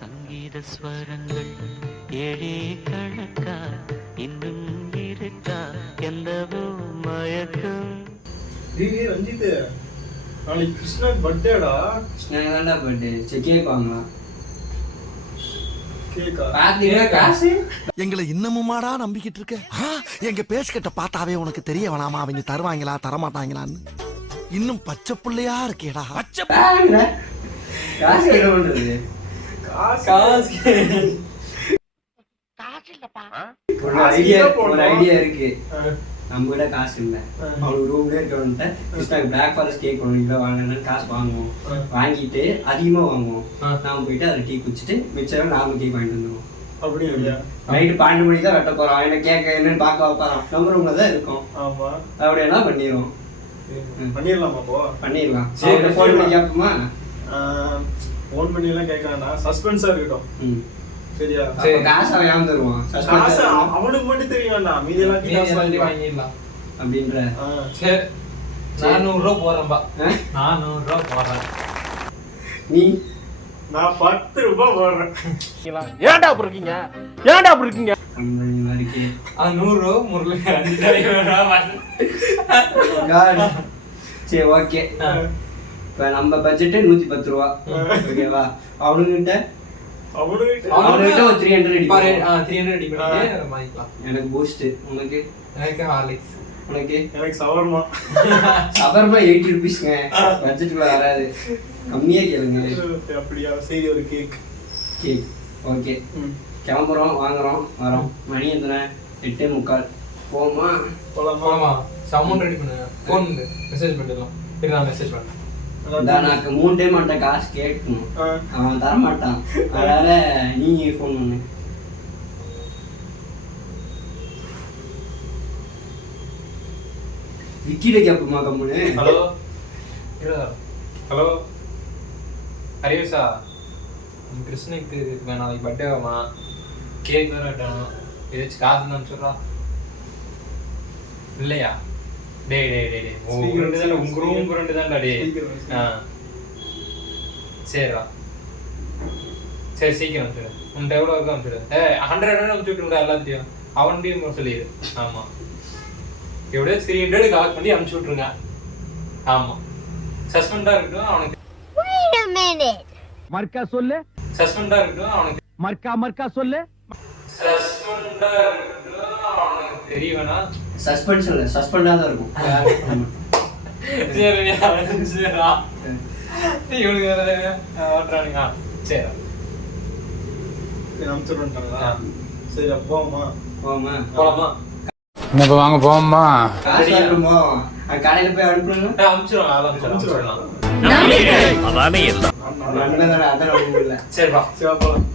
சங்கீத ஸ்வரங்கள் ஏழே கணக்கா இன்னும் இருக்கா எந்தவோ மயக்கம். ரஞ்சித் நாளைக்கு கிருஷ்ணாக்கு பர்த்டேடா. கிருஷ்ணாக்கு தான்டா பர்த்டே. சரி கேக் வாங்கலாம். எங்களை இன்னமுமாடா நம்பிக்கிட்டு இருக்க? எங்க பேசிக்கிட்ட பார்த்தாவே உனக்கு தெரிய வேணாமா அவங்க தருவாங்களா தரமாட்டாங்களான்னு? இன்னும் பச்சை பிள்ளையா இருக்கேடா. ஒரு ஐடியா இருக்கு. நம்ம கிட்ட காசு இல்லை, அவனுக்கு ரூம்ல இருக்கவன்ட்ட கிருஷ்ணாக்கு பிளாக் ஃபாரஸ்ட் கேக் 1 கிலோ வாங்கினு காசு வாங்குவோம். வாங்கிட்டு அதிகமா வாங்குவோம். நாம போயிட்டு அதை டீ குடிச்சிட்டு மிச்சம் நாம கேக் வாங்கிட்டு வந்துடுவோம். அப்படி இல்லையா? நைட்டு 12 மணிக்கு தான் வெட்ட போறோம். அவனை கேட்க என்னன்னு பார்க்க வைப்பாரான். நம்ம ரூம்ல தான் இருக்கும். ஆமா, அப்படி என்ன பண்ணிடுவோம். பண்ணிடலாமா? பண்ணிடலாம். சரி, ஃபோன் பண்ணி கேட்போமா? ஃபோன் பண்ணி எல்லாம் கேட்க வேண்டாம், சஸ்பென்ஸா இருக்கட்டும். சரியா? காசு அவன் ஏன் தருவான்? அவனுக்கு மட்டும் தெரிய வேண்டாம், மீதி எல்லாம் வாங்கிடலாம் அப்படின்ற. சரி, 400 ரூபா போறேன்பா. 400 ரூபா போறேன். நீ? நான் 10 ரூபாய் போடுறேன். ஏன்டா அப்படி இருக்கீங்க? ஏன்டா அப்படி இருக்கீங்க? 100 ரூபா முரளி. சரி, ஓகே. இப்ப நம்ம பட்ஜெட் 110 ரூபா. ஓகேவா? அவனுங்கிட்ட ஒரு 300 அடி. 300 அடி பண்ணிட்டு வாங்கிக்கலாம். எனக்கு பூஸ்ட். உனக்கு? எனக்கு ஹார்லிக்ஸ். உனக்கு? எனக்கு சவர்மா. சவர்மா 80 ரூபீஸ்ங்க. பட்ஜெட்ல வராது, கம்மியா கேளுங்க. அப்படியா? சரி, ஒரு கேக். ஓகே, கிளம்புறோம், வாங்குறோம், வரோம். மணி எத்தனை? 8:45. போமா? போலாமா? அமௌண்ட் ரெடி பண்ணுங்க. ஃபோன் மெசேஜ் பண்ணிடலாம். சரி, நான் மெசேஜ் பண்றேன். எனக்கு 3 டைம் அவன்கிட்ட காசு கேட்கணும், அவன் தர மாட்டான். அதனால நீங்க ஃபோன் பண்ணு. விக்கிட கேட்போமா கம்முன்னு? ஹலோ ஹலோ ஹரிஷா, கிருஷ்ணனுக்கு நாளைக்கு பர்த்டேவாமா? கேக் வேற வெட்டணும். ஏதாச்சும் காசு தான் சொல்றா இல்லையா? டேய் உங்க ரூம் ரெண்டு தான்டா. சரிடா, சரி சீக்கிரம் சொல்லு. உன்கிட்ட எவ்வளோ இருக்கா சொல்லு. 100 அனுப்பிச்சு விட்டுருடா எல்லாத்தையும். அவன்கிட்டையும் சொல்லிடு. ஆமா, எப்படியோ 300 கலெக்ட் பண்ணி அனுப்பிச்சு விட்டுருங்க. ஆமா, சஸ்பெண்டா இருக்கட்டும் அவனுக்கு. மர்க்கா சொல்லு. சஸ்பெண்டா இருக்கட்டும் அவனுக்கு. மர்க்கா சொல்லு. சஸ்பெண்டா இருக்கட்டும் அவனுக்கு தெரிய வேணாம். சஸ்பென்ஷன் இல்ல, சஸ்பெண்டா தான் இருக்கும். சரிடா, சரிடா. இவனுக்கு ஓட்டுறானுங்க. சரி, அனுப்பிச்சுடுறாங்களா? சரி, போமா? போலாமா? இப்போ வாங்க போமா. காசு வருமோ? கடையில போய் அனுப்பணும். அனுப்பிச்சிடலாம். அதானே எல்லாம். அதான் ரொம்ப இல்லை. சரிப்பா, சரி, போலாம்.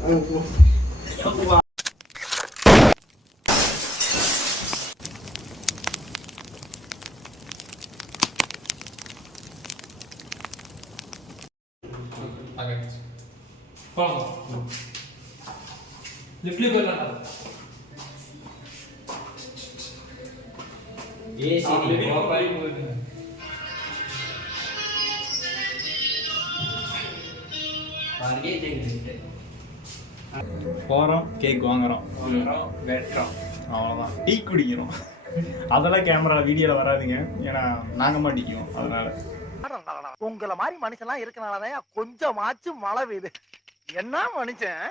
லிஃப்ட்ல போயிடலாம். போறோம், கேக் வாங்குறோம், வெட்டுறோம், அவ்வளோதான். டீ குடிக்கிறோம். அதெல்லாம் கேமரா வீடியோல வராதுங்க, ஏன்னா நாங்க மாட்டிக்குவோம். அதனால உங்களை மாதிரி மனுஷன்லாம் இருக்கனாலதான் கொஞ்சமாச்சும் மழை பெய்யுது. என்ன மனுஷன்?